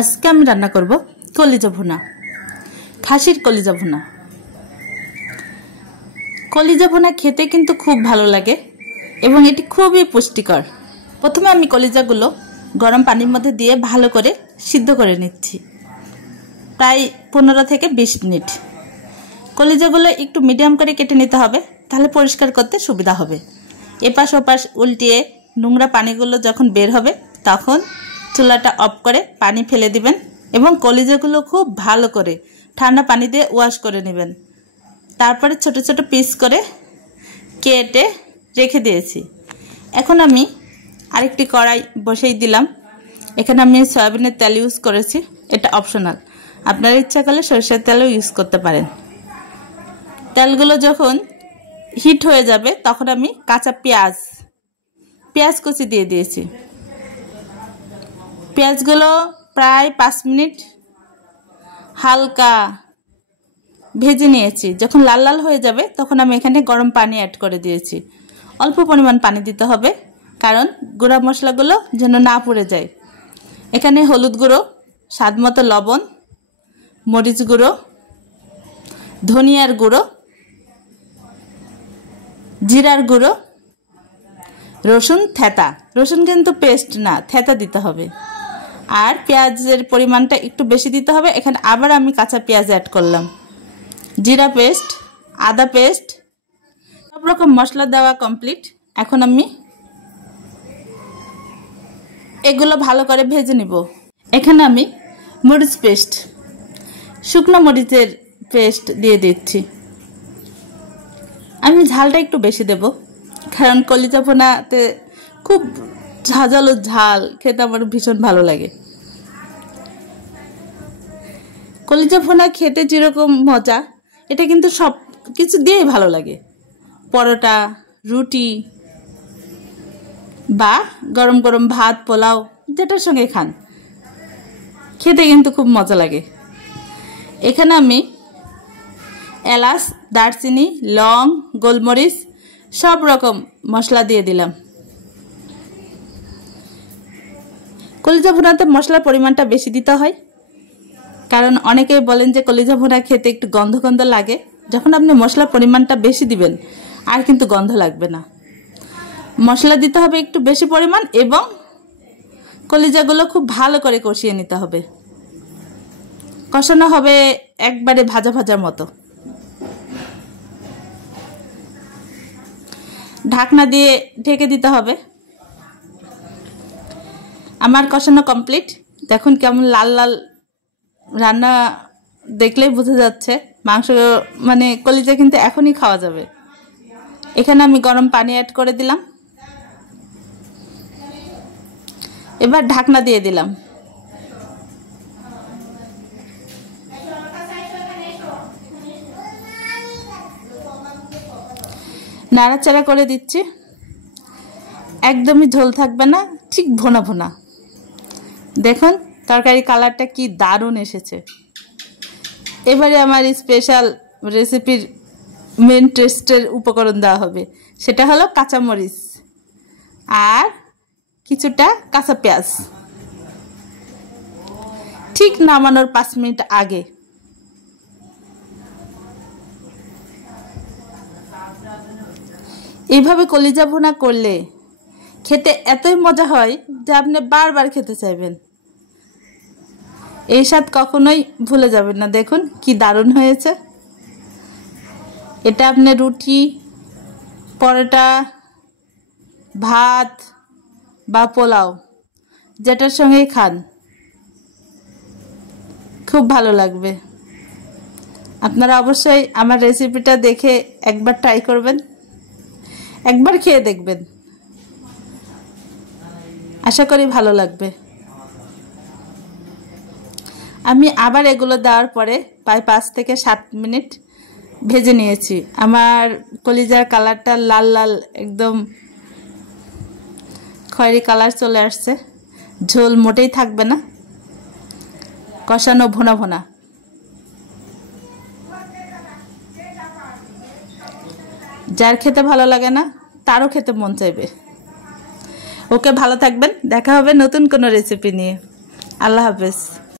আজকে আমি রান্না করব কলিজা ভুনা, খাসির কলিজা ভুনা। কলিজা ভুনা খেতে কিন্তু খুব ভালো লাগে এবং এটি খুবই পুষ্টিকর। প্রথমে আমি কলিজাগুলো গরম পানির মধ্যে দিয়ে ভালো করে সিদ্ধ করে নিচ্ছি, প্রায় 15 থেকে 20 মিনিট। কলিজাগুলো একটু মিডিয়াম করে কেটে নিতে হবে, তাহলে পরিষ্কার করতে সুবিধা হবে। এপাশ ওপাশ উল্টিয়ে নোংরা পানিগুলো যখন বের হবে তখন চুলাটা অফ করে পানি ফেলে দিবেন এবং কলিজাগুলো খুব ভালো করে ঠান্ডা পানি দিয়ে ওয়াশ করে নেবেন। তারপরে ছোট ছোট পিস করে কেটে রেখে দিয়েছি। এখন আমি আরেকটি কড়াই বসিয়ে দিলাম। এখানে আমি সয়াবিনের তেল ইউজ করেছি, এটা অপশনাল, আপনার ইচ্ছা করলে সরষের তেলও ইউজ করতে পারেন। তেলগুলো যখন হিট হয়ে যাবে তখন আমি কাঁচা পেঁয়াজ কুচি দিয়ে দিয়েছি। পেঁয়াজগুলো প্রায় 5 মিনিট হালকা ভেজে নিয়েছি। যখন লাল লাল হয়ে যাবে তখন আমি এখানে গরম পানি অ্যাড করে দিয়েছি। অল্প পরিমাণ পানি দিতে হবে, কারণ গুঁড়া মশলাগুলো যেন না পুড়ে যায়। এখানে হলুদ গুঁড়ো, স্বাদ মতো লবণ, মরিচ গুঁড়ো, ধনিয়ার গুঁড়ো, জিরার গুঁড়ো, রসুন থেতা, রসুন কিন্তু পেস্ট না, থেতা দিতে হবে। আর পেঁয়াজের পরিমাণটা একটু বেশি দিতে হবে। এখানে আবার আমি কাঁচা পেঁয়াজ অ্যাড করলাম, জিরা পেস্ট, আদা পেস্ট, সব রকম মশলা দেওয়া কমপ্লিট। এখন আমি এগুলো ভালো করে ভেজে নিব। এখানে আমি মরিচ পেস্ট, শুকনো মরিচের পেস্ট দিয়ে দিচ্ছি। আমি ঝালটা একটু বেশি দেব, কারণ কলিজা ভুনাতে খুব ঝাঁঝালো ঝাল খেতে আমার ভীষণ ভালো লাগে। কলিজা ভুনা খেতে যেরকম মজা, এটা কিন্তু সব কিছু দিয়েই ভালো লাগে। পরোটা, রুটি বা গরম গরম ভাত, পোলাও, যেটার সঙ্গে খান, খেতে কিন্তু খুব মজা লাগে। এখানে আমি এলাচ, দারচিনি, লং, গোলমরিচ সব রকম মশলা দিয়ে দিলাম। কলিজা ভুনাতে মশলার পরিমাণটা বেশি দিতে হয়, কারণ অনেকেই বলেন যে কলিজা ভুনা খেতে একটু গন্ধ গন্ধ লাগে। যখন আপনি মশলার পরিমাণটা বেশি দিবেন আর কিন্তু গন্ধ লাগবে না। মশলা দিতে হবে একটু বেশি পরিমাণ এবং কলিজাগুলো খুব ভালো করে কষিয়ে নিতে হবে। কষানো হবে একবারে ভাজা ভাজার মতো। ঢাকনা দিয়ে ঢেকে দিতে হবে। আমার কষানো কমপ্লিট। দেখুন কেমন লাল লাল রান্না, দেখলেই বোঝা যাচ্ছে মাংস মানে কলিজা কিন্তু এখনই খাওয়া যাবে। এখানে আমি গরম পানি অ্যাড করে দিলাম, এবার ঢাকনা দিয়ে দিলাম। নাড়াচাড়া করে দিচ্ছি। একদমই ঝোল থাকবে না, ঠিক ভোনা ভোনা। দেখুন তরকারি কালারটা কি দারুণ এসেছে। এবারে আমার স্পেশাল রেসিপির মেন টেস্টের উপকরণ দেওয়া হবে, সেটা হলো কাঁচামরিচ আর কিছুটা কাঁচা পেঁয়াজ। ঠিক নামানোর 5 মিনিট আগে। এইভাবে কলিজা ভুনা করলে খেতে এতই মজা হয় যে আপনি বারবার খেতে চাইবেন। এই স্বাদ কখনোই ভুলে যাবেন না। দেখুন কি দারুণ হয়েছে। এটা আপনি রুটি, পরোটা, ভাত বা পোলাও, যেটার সঙ্গেই খান খুব ভালো লাগবে। আপনারা অবশ্যই আমার রেসিপিটা দেখে একবার ট্রাই করবেন, একবার খেয়ে দেখবেন, আশা করি ভালো লাগবে। আমি আবার এগুলো দেওয়ার পরে প্রায় 5 থেকে 7 মিনিট ভেজে নিয়েছি। আমার কলিজার কালারটা লাল লাল, একদম খয়েরি কালার চলে আসছে। ঝোল মোটেই থাকবে না, কষানো ভোনা ভোনা। যার খেতে ভালো লাগে না তারও খেতে মন চাইবে। ওকে, ভালো থাকবেন। দেখা হবে নতুন কোনো রেসিপি নিয়ে। আল্লাহ হাফেজ।